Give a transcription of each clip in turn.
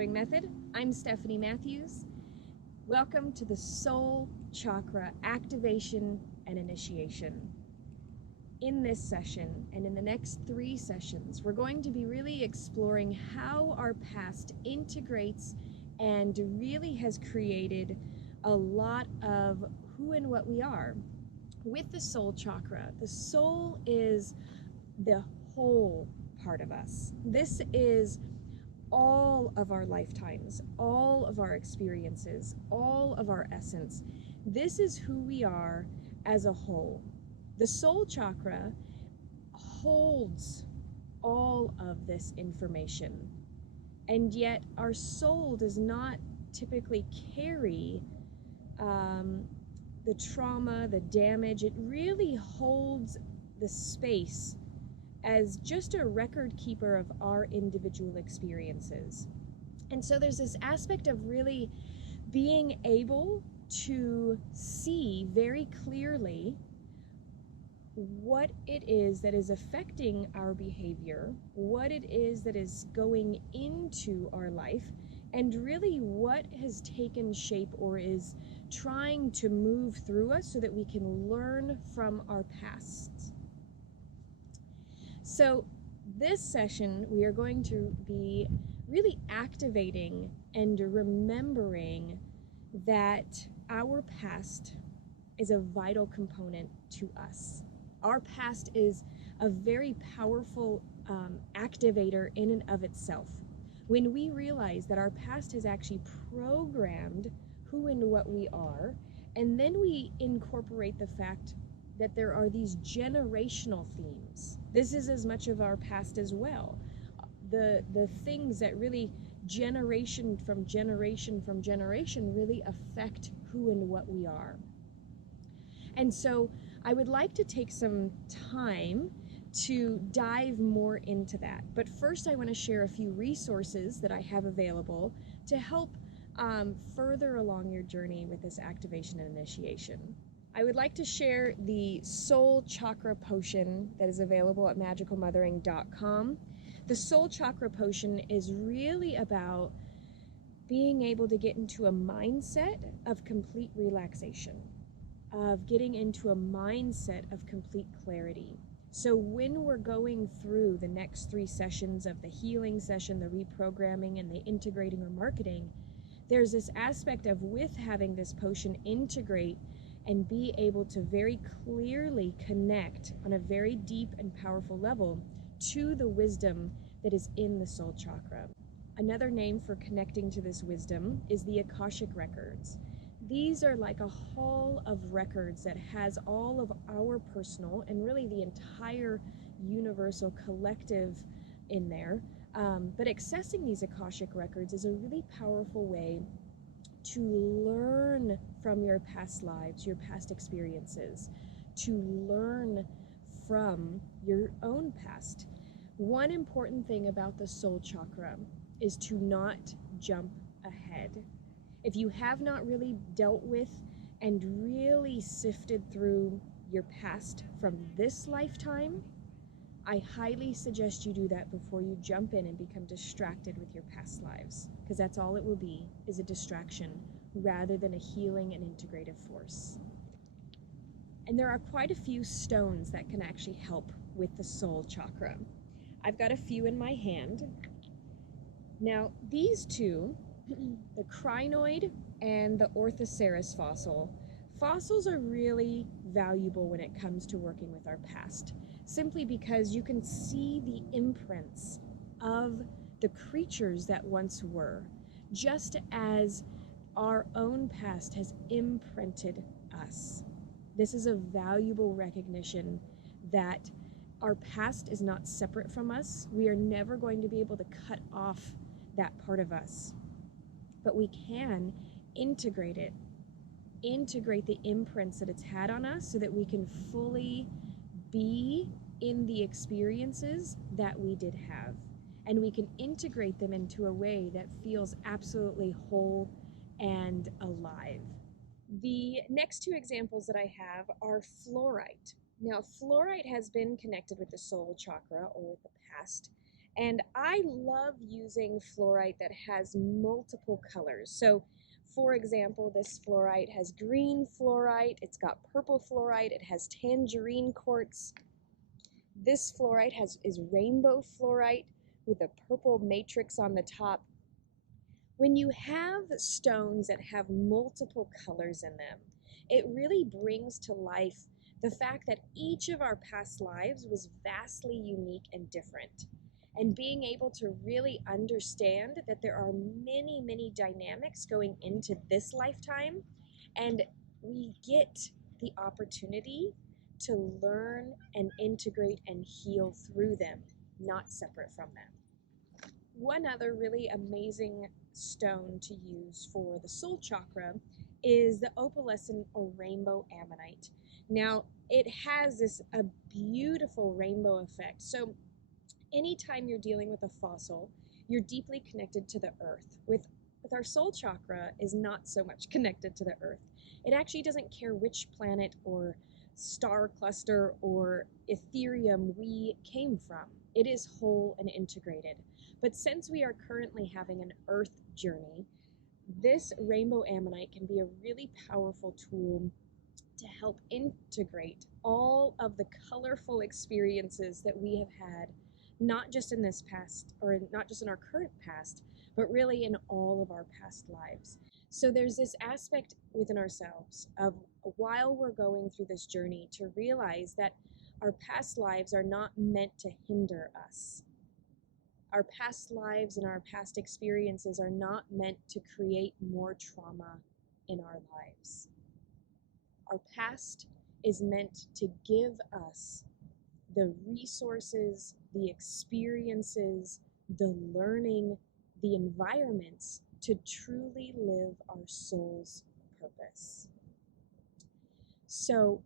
Mothering Method. I'm Stephanie Matthews. Welcome to the Soul Chakra Activation and Initiation. In this session and in the next 3 sessions, we're going to be really exploring how our past integrates and really has created a lot of who and what we are. With the soul chakra, the soul is the whole part of us. This is all of our lifetimes, all of our experiences, all of our essence. This is who we are as a whole. The soul chakra holds all of this information, and yet our soul does not typically carry the trauma, the damage. It really holds the space as just a record keeper of our individual experiences. And so there's this aspect of really being able to see very clearly what it is that is affecting our behavior, what it is that is going into our life, and really what has taken shape or is trying to move through us so that we can learn from our pasts. So this session, we are going to be really activating and remembering that our past is a vital component to us. Our past is a very powerful activator in and of itself. When we realize that our past has actually programmed who and what we are, and then we incorporate the fact that there are these generational themes. This is as much of our past as well. The things that really generation from generation really affect who and what we are. And so I would like to take some time to dive more into that. But first I want to share a few resources that I have available to help further along your journey with this activation and initiation. I would like to share the Soul Chakra Potion that is available at magicalmothering.com. The Soul Chakra Potion is really about being able to get into a mindset of complete relaxation, of getting into a mindset of complete clarity. So when we're going through the next 3 sessions of the healing session, the reprogramming, and the integrating or marketing, there's this aspect of, with having this potion integrate and be able to very clearly connect on a very deep and powerful level to the wisdom that is in the soul chakra. Another name for connecting to this wisdom is the Akashic records. These are like a hall of records that has all of our personal and really the entire universal collective in there. But accessing these Akashic records is a really powerful way to learn from your past lives, your past experiences, to learn from your own past. One important thing about the soul chakra is to not jump ahead. If you have not really dealt with and really sifted through your past from this lifetime, I highly suggest you do that before you jump in and become distracted with your past lives, because that's all it will be, is a distraction rather than a healing and integrative force. And there are quite a few stones that can actually help with the soul chakra. I've got a few in my hand. Now, these two, the crinoid and the orthoceras fossil, fossils are really valuable when it comes to working with our past, simply because you can see the imprints of the creatures that once were, just as our own past has imprinted us. This is a valuable recognition that our past is not separate from us. We are never going to be able to cut off that part of us, but we can integrate it, integrate the imprints that it's had on us so that we can fully be in the experiences that we did have, and we can integrate them into a way that feels absolutely whole and alive. The next 2 examples that I have are fluorite. Now, fluorite has been connected with the soul chakra or with the past And I love using fluorite that has multiple colors. So, for example, this fluorite has green fluorite, it's got purple fluorite, it has tangerine quartz. This fluorite is rainbow fluorite with a purple matrix on the top. When you have stones that have multiple colors in them, it really brings to life the fact that each of our past lives was vastly unique and different. And being able to really understand that there are many, many dynamics going into this lifetime, and we get the opportunity to learn and integrate and heal through them, not separate from them. One other really amazing stone to use for the soul chakra is the opalescent or rainbow ammonite. Now, it has this a beautiful rainbow effect. So anytime you're dealing with a fossil, you're deeply connected to the earth. With our soul chakra is not so much connected to the earth. It actually doesn't care which planet or star cluster or Ethereum we came from. It is whole and integrated. But since we are currently having an earth journey, this rainbow ammonite can be a really powerful tool to help integrate all of the colorful experiences that we have had, not just in this past or not just in our current past, but really in all of our past lives. So there's this aspect within ourselves of, while we're going through this journey, to realize that our past lives are not meant to hinder us. Our past lives and our past experiences are not meant to create more trauma in our lives. Our past is meant to give us the resources, the experiences, the learning, the environments to truly live our soul's purpose. So,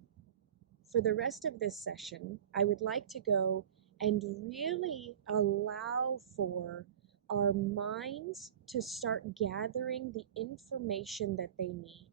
for the rest of this session, I would like to go and really allow for our minds to start gathering the information that they need.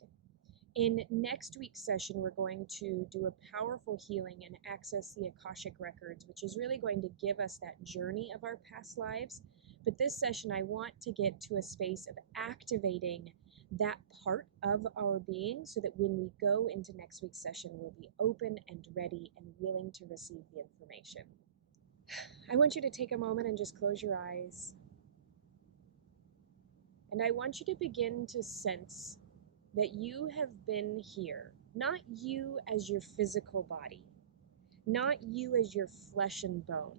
In next week's session, we're going to do a powerful healing and access the Akashic records, which is really going to give us that journey of our past lives. But this session, I want to get to a space of activating that part of our being so that when we go into next week's session, we'll be open and ready and willing to receive the information. I want you to take a moment and just close your eyes. And I want you to begin to sense that you have been here, not you as your physical body, not you as your flesh and bone,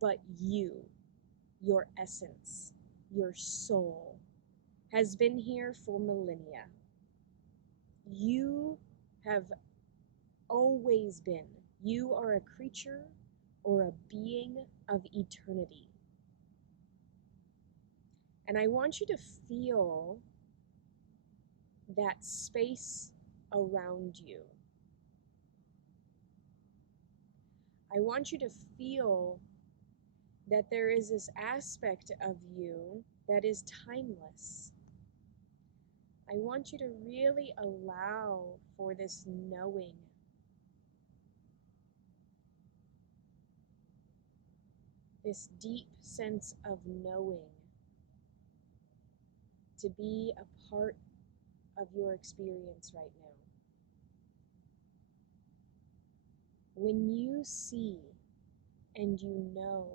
but you, your essence, your soul, has been here for millennia. You have always been. You are a creature or a being of eternity. And I want you to feel that space around you. I want you to feel that there is this aspect of you that is timeless. I want you to really allow for this knowing. This deep sense of knowing to be a part of your experience right now. When you see and you know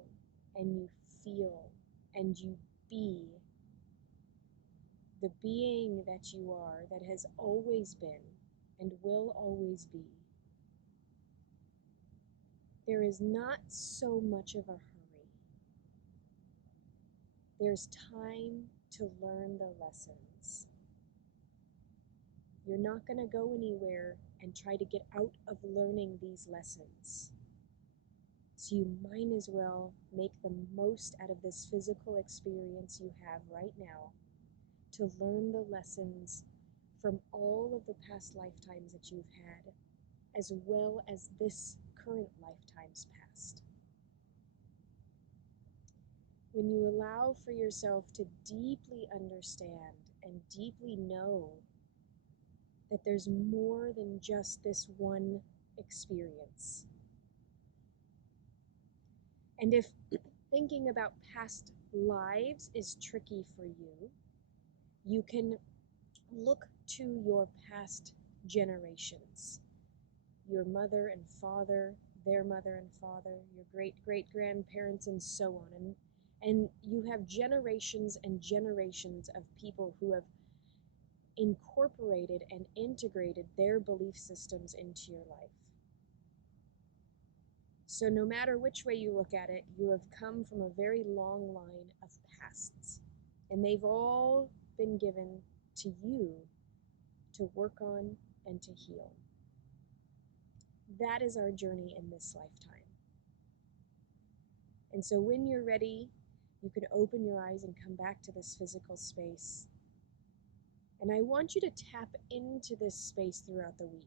and you feel and you be the being that you are, that has always been and will always be, there is not so much of a hurry. There's time to learn the lessons. You're not going to go anywhere and try to get out of learning these lessons. So you might as well make the most out of this physical experience you have right now to learn the lessons from all of the past lifetimes that you've had, as well as this current lifetime's past. When you allow for yourself to deeply understand and deeply know that there's more than just this one experience. And if thinking about past lives is tricky for you, you can look to your past generations, your mother and father, their mother and father, your great grandparents, and so on. And you have generations and generations of people who have incorporated and integrated their belief systems into your life. So no matter which way you look at it, you have come from a very long line of pasts, and they've all been given to you to work on and to heal. That is our journey in this lifetime. And so when you're ready, you can open your eyes and come back to this physical space. And I want you to tap into this space throughout the week.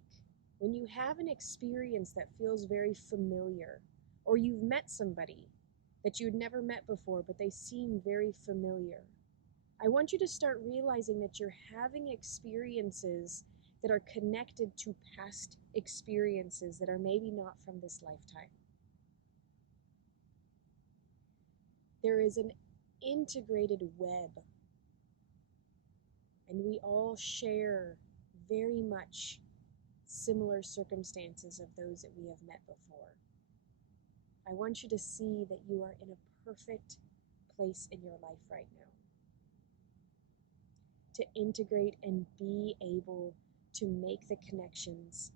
When you have an experience that feels very familiar, or you've met somebody that you'd never met before, but they seem very familiar, I want you to start realizing that you're having experiences that are connected to past experiences that are maybe not from this lifetime. There is an integrated web, and we all share very much similar circumstances of those that we have met before. I want you to see that you are in a perfect place in your life right now to integrate and be able to make the connections,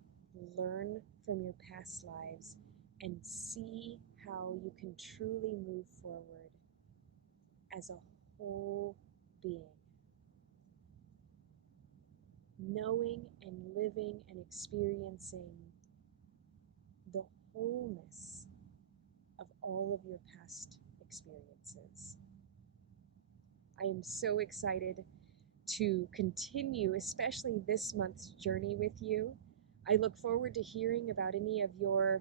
learn from your past lives, and see how you can truly move forward as a whole being. Knowing and living and experiencing the wholeness of all of your past experiences. I am so excited to continue, especially this month's journey with you. I look forward to hearing about any of your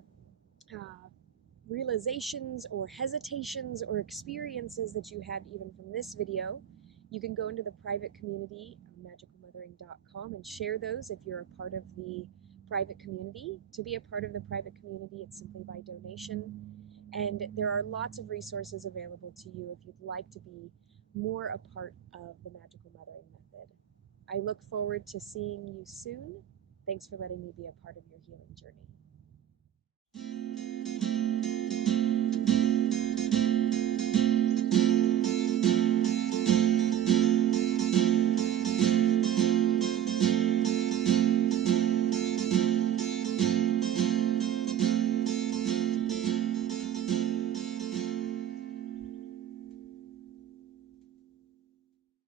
realizations or hesitations or experiences that you had even from this video. You can go into the private community on magicalmothering.com and share those if you're a part of the private community. To be a part of the private community, it's simply by donation. And there are lots of resources available to you if you'd like to be more a part of the Magical Mothering Method. I look forward to seeing you soon. Thanks for letting me be a part of your healing journey.